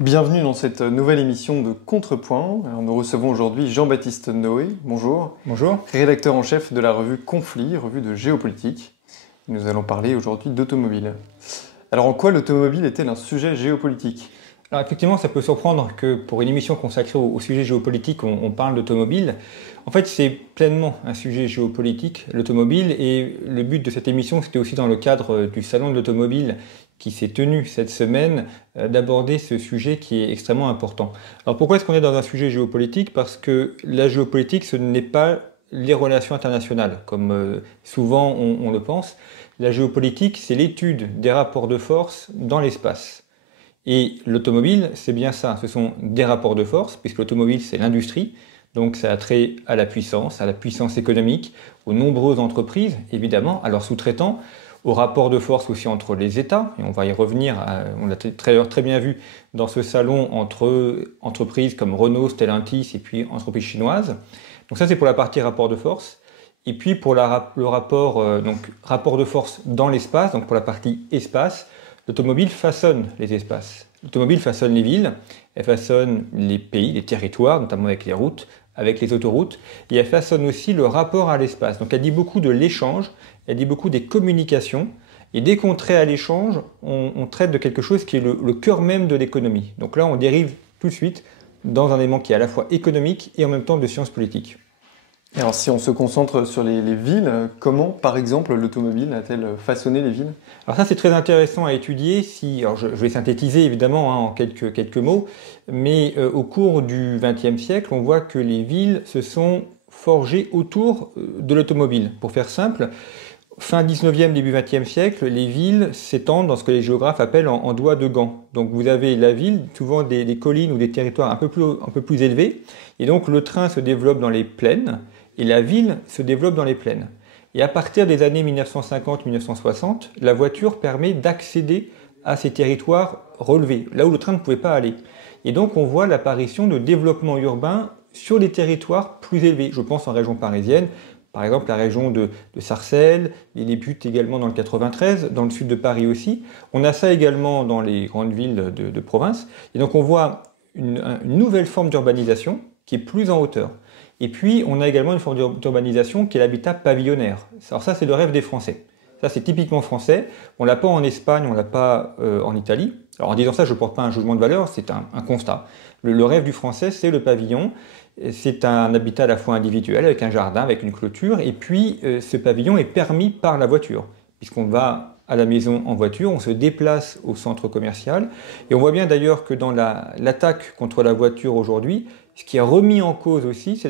Bienvenue dans cette nouvelle émission de Contrepoint. Alors, nous recevons aujourd'hui Jean-Baptiste Noé, bonjour, Bonjour. rédacteur en chef de la revue Conflit, revue de géopolitique. Nous allons parler aujourd'hui d'automobile. Alors en quoi l'automobile est-elle un sujet géopolitique ? Alors effectivement, ça peut surprendre que pour une émission consacrée au sujet géopolitique, on parle d'automobile. En fait, c'est pleinement un sujet géopolitique, l'automobile, et le but de cette émission, c'était aussi dans le cadre du Salon de l'automobile qui s'est tenu cette semaine, d'aborder ce sujet qui est extrêmement important. Alors pourquoi est-ce qu'on est dans un sujet géopolitique? Parce que la géopolitique, ce n'est pas les relations internationales, comme souvent on le pense. La géopolitique, c'est l'étude des rapports de force dans l'espace. Et l'automobile, c'est bien ça, ce sont des rapports de force, puisque l'automobile, c'est l'industrie, donc ça a trait à la puissance économique, aux nombreuses entreprises, évidemment, à leurs sous-traitants, aux rapports de force aussi entre les États, et on va y revenir, on l'a très bien vu dans ce salon entre entreprises comme Renault, Stellantis et puis entreprises chinoises. Donc ça, c'est pour la partie rapport de force. Et puis pour le rapport, rapport de force dans l'espace, donc pour la partie espace, l'automobile façonne les espaces. L'automobile façonne les villes, elle façonne les pays, les territoires, notamment avec les routes, avec les autoroutes, et elle façonne aussi le rapport à l'espace. Donc elle dit beaucoup de l'échange, elle dit beaucoup des communications, et dès qu'on traite à l'échange, on traite de quelque chose qui est le cœur même de l'économie. Donc là, on dérive tout de suite dans un élément qui est à la fois économique et en même temps de sciences politiques. Alors si on se concentre sur les villes, comment par exemple l'automobile a-t-elle façonné les villes ? Alors ça c'est très intéressant à étudier, alors je vais synthétiser évidemment en quelques mots, mais au cours du XXe siècle, on voit que les villes se sont forgées autour de l'automobile. Pour faire simple, fin 19e, début 20e siècle, les villes s'étendent dans ce que les géographes appellent en doigts de gants. Donc vous avez la ville, souvent des collines ou des territoires un peu plus élevés, et donc le train se développe dans les plaines, et la ville se développe dans les plaines. Et à partir des années 1950-1960, la voiture permet d'accéder à ces territoires relevés, là où le train ne pouvait pas aller. Et donc on voit l'apparition de développement urbain sur les territoires plus élevés. Je pense en région parisienne, par exemple la région de Sarcelles, il débute également dans le 93, dans le sud de Paris aussi. On a ça également dans les grandes villes de province. Et donc on voit une nouvelle forme d'urbanisation qui est plus en hauteur. Et puis, on a également une forme d'urbanisation qui est l'habitat pavillonnaire. Alors ça, c'est le rêve des Français. Ça, c'est typiquement français. On l'a pas en Espagne, on l'a pas en Italie. Alors en disant ça, je ne porte pas un jugement de valeur, c'est un constat. Le rêve du Français, c'est le pavillon. C'est un habitat à la fois individuel, avec un jardin, avec une clôture. Et puis, ce pavillon est permis par la voiture, puisqu'on va à la maison en voiture, on se déplace au centre commercial. Et on voit bien d'ailleurs que dans l'attaque contre la voiture aujourd'hui, ce qui est remis en cause aussi, c'est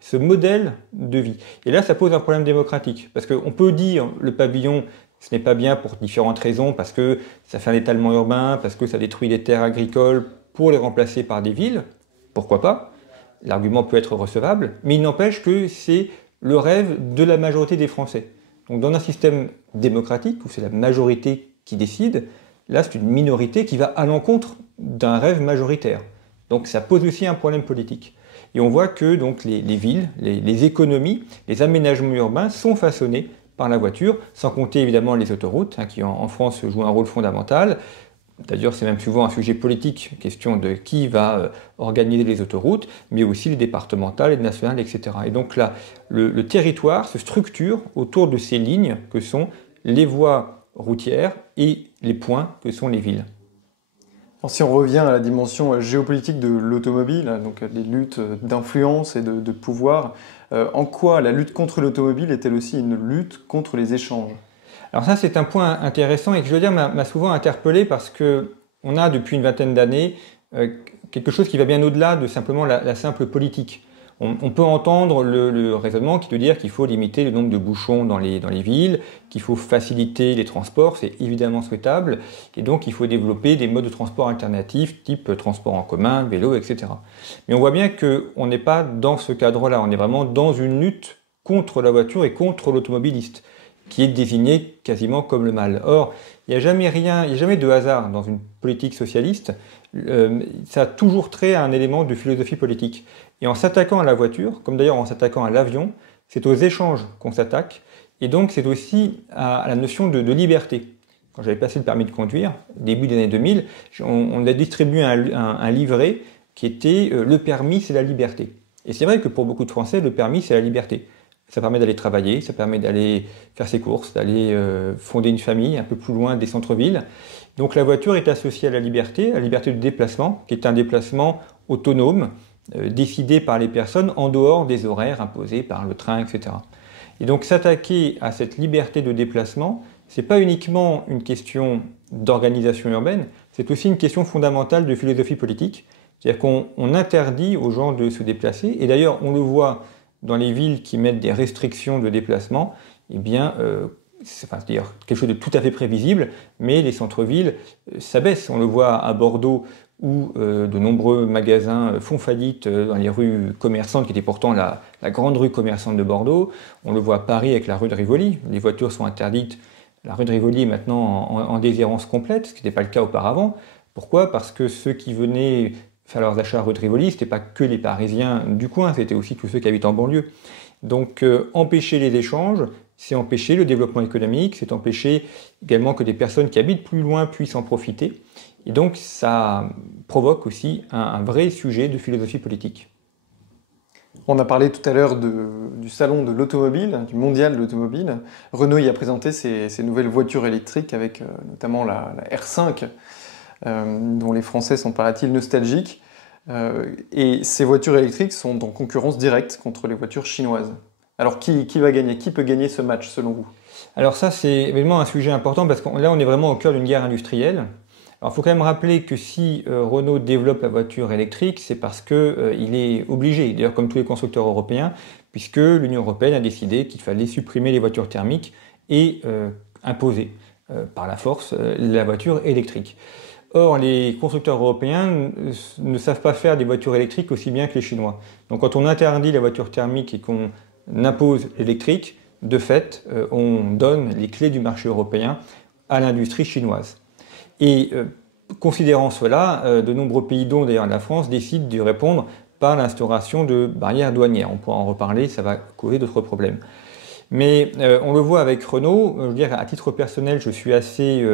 ce modèle de vie. Et là, ça pose un problème démocratique. Parce qu'on peut dire le pavillon, ce n'est pas bien pour différentes raisons, parce que ça fait un étalement urbain, parce que ça détruit les terres agricoles pour les remplacer par des villes. Pourquoi pas? L'argument peut être recevable, mais il n'empêche que c'est le rêve de la majorité des Français. Donc dans un système démocratique, où c'est la majorité qui décide, là c'est une minorité qui va à l'encontre d'un rêve majoritaire. Donc ça pose aussi un problème politique. Et on voit que donc, les villes, les économies, les aménagements urbains sont façonnés par la voiture, sans compter évidemment les autoroutes, qui en France jouent un rôle fondamental. D'ailleurs, c'est même souvent un sujet politique, question de qui va organiser les autoroutes, mais aussi les départementales, les nationales, etc. Et donc là, le territoire se structure autour de ces lignes que sont les voies routières et les points que sont les villes. Alors si on revient à la dimension géopolitique de l'automobile, donc les luttes d'influence et de pouvoir, en quoi la lutte contre l'automobile est-elle aussi une lutte contre les échanges ? Alors ça, c'est un point intéressant et que je veux dire m'a souvent interpellé parce que on a depuis une vingtaine d'années quelque chose qui va bien au-delà de simplement la simple politique. On peut entendre le raisonnement qui est de dire qu'il faut limiter le nombre de bouchons dans les villes, qu'il faut faciliter les transports, c'est évidemment souhaitable, et donc il faut développer des modes de transport alternatifs, type transport en commun, vélo, etc. Mais on voit bien qu'on n'est pas dans ce cadre-là, on est vraiment dans une lutte contre la voiture et contre l'automobiliste, qui est désigné quasiment comme le mal. Or, il n'y a jamais de hasard dans une politique socialiste, ça a toujours trait à un élément de philosophie politique. Et en s'attaquant à la voiture, comme d'ailleurs en s'attaquant à l'avion, c'est aux échanges qu'on s'attaque, et donc c'est aussi à la notion de liberté. quand j'avais passé le permis de conduire, début des années 2000, on a distribué un livret qui était le permis, c'est la liberté. Et c'est vrai que pour beaucoup de Français, le permis, c'est la liberté. Ça permet d'aller travailler, ça permet d'aller faire ses courses, d'aller fonder une famille un peu plus loin des centres-villes. Donc la voiture est associée à la liberté de déplacement, qui est un déplacement autonome, décidé par les personnes en dehors des horaires imposés par le train, etc. Et donc s'attaquer à cette liberté de déplacement, ce n'est pas uniquement une question d'organisation urbaine, c'est aussi une question fondamentale de philosophie politique. C'est-à-dire qu'on interdit aux gens de se déplacer, et d'ailleurs on le voit dans les villes qui mettent des restrictions de déplacement, eh bien, c'est-à-dire quelque chose de tout à fait prévisible, mais les centres-villes s'abaissent. On le voit à Bordeaux, où de nombreux magasins font faillite dans les rues commerçantes, qui étaient pourtant la grande rue commerçante de Bordeaux. On le voit à Paris avec la rue de Rivoli. Les voitures sont interdites. La rue de Rivoli est maintenant en déshérence complète, ce qui n'était pas le cas auparavant. Pourquoi? Parce que ceux qui venaient faire leurs achats à rue de Rivoli, ce n'était pas que les Parisiens du coin, c'était aussi tous ceux qui habitent en banlieue. Donc empêcher les échanges, c'est empêcher le développement économique, c'est empêcher également que des personnes qui habitent plus loin puissent en profiter. Et donc ça provoque aussi un vrai sujet de philosophie politique. On a parlé tout à l'heure du salon de l'automobile, du mondial de l'automobile. Renault y a présenté ses nouvelles voitures électriques avec notamment la R5, dont les Français sont, paraît-il, nostalgiques. Et ces voitures électriques sont en concurrence directe contre les voitures chinoises. Alors qui va gagner? Qui peut gagner ce match selon vous? Alors ça c'est vraiment un sujet important parce que là on est vraiment au cœur d'une guerre industrielle. Alors il faut quand même rappeler que si Renault développe la voiture électrique, c'est parce qu'il est obligé, d'ailleurs comme tous les constructeurs européens, puisque l'Union européenne a décidé qu'il fallait supprimer les voitures thermiques et imposer par la force la voiture électrique. Or, les constructeurs européens ne savent pas faire des voitures électriques aussi bien que les Chinois. Donc quand on interdit la voiture thermique et qu'on impose l'électrique, de fait, on donne les clés du marché européen à l'industrie chinoise. Et considérant cela, de nombreux pays, dont d'ailleurs la France, décident de répondre par l'instauration de barrières douanières. On pourra en reparler, ça va causer d'autres problèmes. Mais on le voit avec Renault, je veux dire, à titre personnel, je suis assez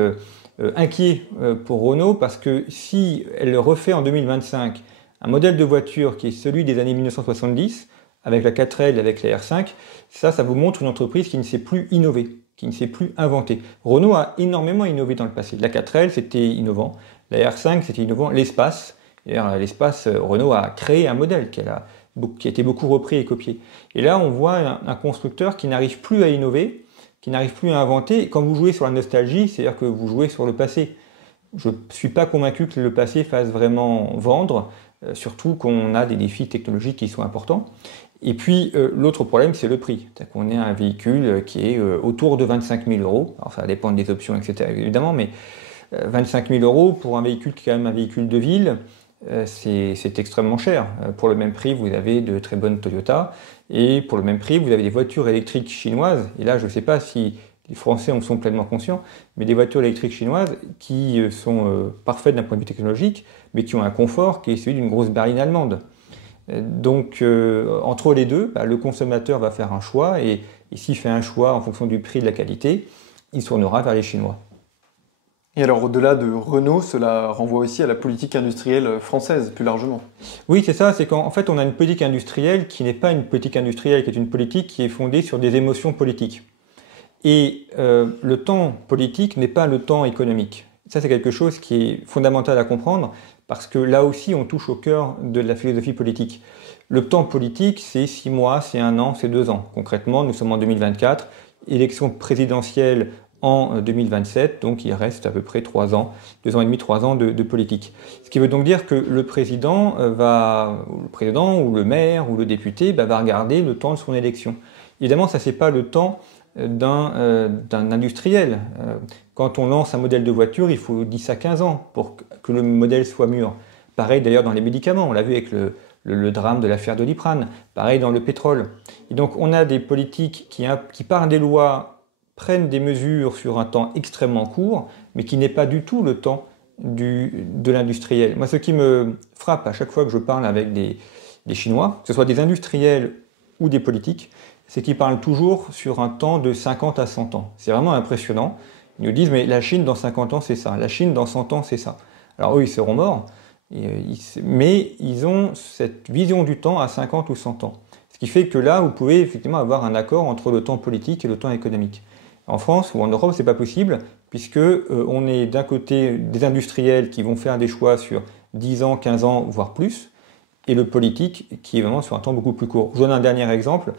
inquiet pour Renault parce que si elle refait en 2025 un modèle de voiture qui est celui des années 1970, avec la 4L, avec la R5, ça vous montre une entreprise qui ne sait plus innover, qui ne sait plus inventer. Renault a énormément innové dans le passé. La 4L, c'était innovant. La R5, c'était innovant. L'espace, Renault a créé un modèle qui a été beaucoup repris et copié. Et là, on voit un constructeur qui n'arrive plus à innover, qui n'arrive plus à inventer. Quand vous jouez sur la nostalgie, c'est-à-dire que vous jouez sur le passé. Je ne suis pas convaincu que le passé fasse vraiment vendre, surtout qu'on a des défis technologiques qui sont importants. Et puis, l'autre problème, c'est le prix. C'est-à-dire qu'on est un véhicule qui est autour de 25 000 euros. Alors, ça va dépendre des options, etc., évidemment, mais 25 000 euros pour un véhicule qui est quand même un véhicule de ville, c'est extrêmement cher. Pour le même prix, vous avez de très bonnes Toyota, et pour le même prix, vous avez des voitures électriques chinoises. Et là, je ne sais pas si les Français en sont pleinement conscients, mais des voitures électriques chinoises qui sont parfaites d'un point de vue technologique, mais qui ont un confort qui est celui d'une grosse berline allemande. Donc, entre les deux, le consommateur va faire un choix, et s'il fait un choix en fonction du prix et de la qualité, il se tournera vers les Chinois. Et alors, au-delà de Renault, cela renvoie aussi à la politique industrielle française, plus largement. Oui, c'est ça, c'est qu'en fait, on a une politique industrielle qui n'est pas une politique industrielle, qui est une politique qui est fondée sur des émotions politiques. Et le temps politique n'est pas le temps économique. Ça, c'est quelque chose qui est fondamental à comprendre, parce que là aussi, on touche au cœur de la philosophie politique. Le temps politique, c'est 6 mois, c'est 1 an, c'est 2 ans. Concrètement, nous sommes en 2024, élection présidentielle en 2027, donc il reste à peu près 3 ans, 2 ans et demi, 3 ans de politique. Ce qui veut donc dire que le président ou le maire ou le député va regarder le temps de son élection. Évidemment, ça c'est pas le temps d'un industriel. Quand on lance un modèle de voiture, il faut 10 à 15 ans pour que le modèle soit mûr. Pareil d'ailleurs dans les médicaments, on l'a vu avec le drame de l'affaire Doliprane. Pareil dans le pétrole. Et donc on a des politiques qui par des lois prennent des mesures sur un temps extrêmement court, mais qui n'est pas du tout le temps de l'industriel. Moi, ce qui me frappe à chaque fois que je parle avec des Chinois, que ce soit des industriels ou des politiques, c'est qu'ils parlent toujours sur un temps de 50 à 100 ans. C'est vraiment impressionnant. Ils nous disent, mais la Chine dans 50 ans c'est ça, la Chine dans 100 ans c'est ça. Alors eux ils seront morts, mais ils ont cette vision du temps à 50 ou 100 ans. Ce qui fait que là, vous pouvez effectivement avoir un accord entre le temps politique et le temps économique. En France ou en Europe, c'est pas possible, puisque on est d'un côté des industriels qui vont faire des choix sur 10 ans, 15 ans, voire plus, et le politique qui est vraiment sur un temps beaucoup plus court. Je vous donne un dernier exemple.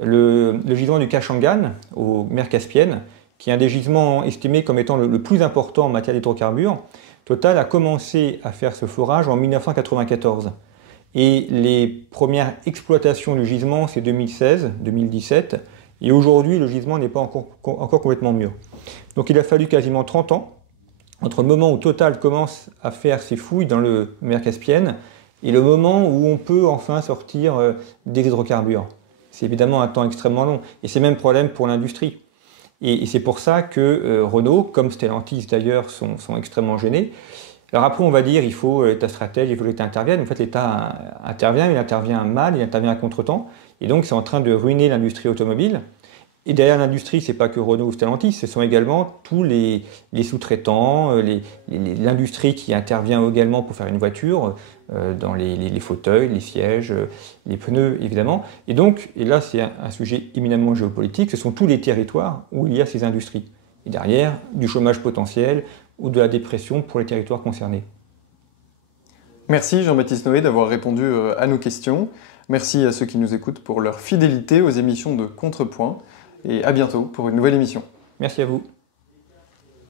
Le gisement du Kashangan, aux mers Caspiennes, qui est un des gisements estimés comme étant le plus important en matière d'hydrocarbures. Total a commencé à faire ce forage en 1994. Et les premières exploitations du gisement, c'est 2016, 2017. Et aujourd'hui, le gisement n'est pas encore complètement mûr. Donc il a fallu quasiment 30 ans entre le moment où Total commence à faire ses fouilles dans le mer Caspienne et le moment où on peut enfin sortir des hydrocarbures. C'est évidemment un temps extrêmement long. Et c'est le même problème pour l'industrie. Et c'est pour ça que Renault, comme Stellantis d'ailleurs, sont extrêmement gênés. Alors après, on va dire, il faut l'État stratège, il faut que l'État intervienne. En fait, l'État intervient, mais il intervient mal, il intervient à contre-temps. Et donc, c'est en train de ruiner l'industrie automobile. Et derrière l'industrie, c'est pas que Renault ou Stellantis, ce sont également tous les sous-traitants, l'industrie qui intervient également pour faire une voiture, dans les fauteuils, les sièges, les pneus, évidemment. Et donc, et là, c'est un sujet éminemment géopolitique, ce sont tous les territoires où il y a ces industries. Et derrière, du chômage potentiel ou de la dépression pour les territoires concernés. Merci Jean-Baptiste Noé d'avoir répondu à nos questions. Merci à ceux qui nous écoutent pour leur fidélité aux émissions de Contrepoint. Et à bientôt pour une nouvelle émission. Merci à vous.